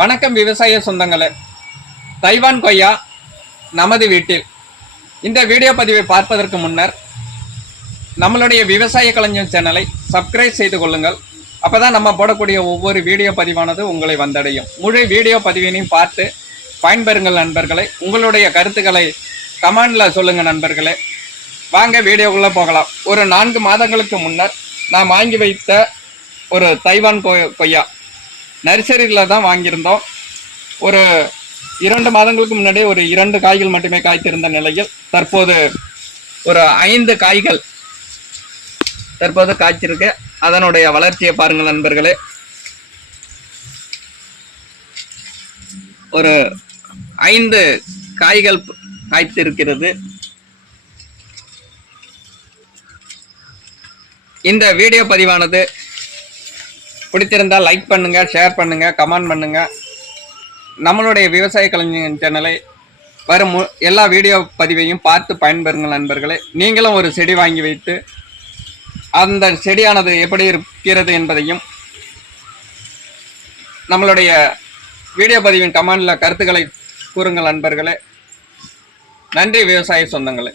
வணக்கம் விவசாய சொந்தங்களே. தைவான் கொய்யா நமது வீட்டில். இந்த வீடியோ பதிவை பார்ப்பதற்கு முன்னர் நம்மளுடைய விவசாய கலைஞர் சேனலை சப்ஸ்கிரைப் செய்து கொள்ளுங்கள். அப்போ தான் நம்ம போடக்கூடிய ஒவ்வொரு வீடியோ பதிவானது உங்களை வந்தடையும். முழு வீடியோ பதிவினையும் பார்த்து பயன்பெறுங்கள் நண்பர்களே. உங்களுடைய கருத்துக்களை கமெண்டில் சொல்லுங்கள் நண்பர்களே. வாங்க வீடியோக்குள்ளே போகலாம். ஒரு நான்கு மாதங்களுக்கு முன்னர் நான் வாங்கி வைத்த ஒரு தைவான் கொய்யா. நர்சரியில் தான் வாங்கியிருந்தோம். ஒரு இரண்டு மாதங்களுக்கு முன்னாடி ஒரு இரண்டு காய்கள் மட்டுமே காய்த்திருந்த நிலையில் தற்போது ஒரு ஐந்து காய்கள் தற்போது காய்ச்சிருக்கு. அதனுடைய வளர்ச்சியை பாருங்கள் நண்பர்களே. ஒரு ஐந்து காய்கள் காய்த்திருக்கிறது. இந்த வீடியோ பதிவானது பிடிச்சிருந்தால் லைக் பண்ணுங்கள் ஷேர் பண்ணுங்கள் கமெண்ட் பண்ணுங்கள் நம்மளுடைய விவசாய கலைஞர் சேனலை வரும் எல்லா வீடியோ பதிவையும் பார்த்து பயன்பெறுங்கள் நண்பர்களே. நீங்களும் ஒரு செடி வாங்கி வைத்து அந்த செடியானது எப்படி இருக்கிறது என்பதையும் நம்மளுடைய வீடியோ பதிவின் கமெண்டில் கருத்துக்களை கூறுங்கள் நண்பர்களே. நன்றி விவசாய சொந்தங்களே.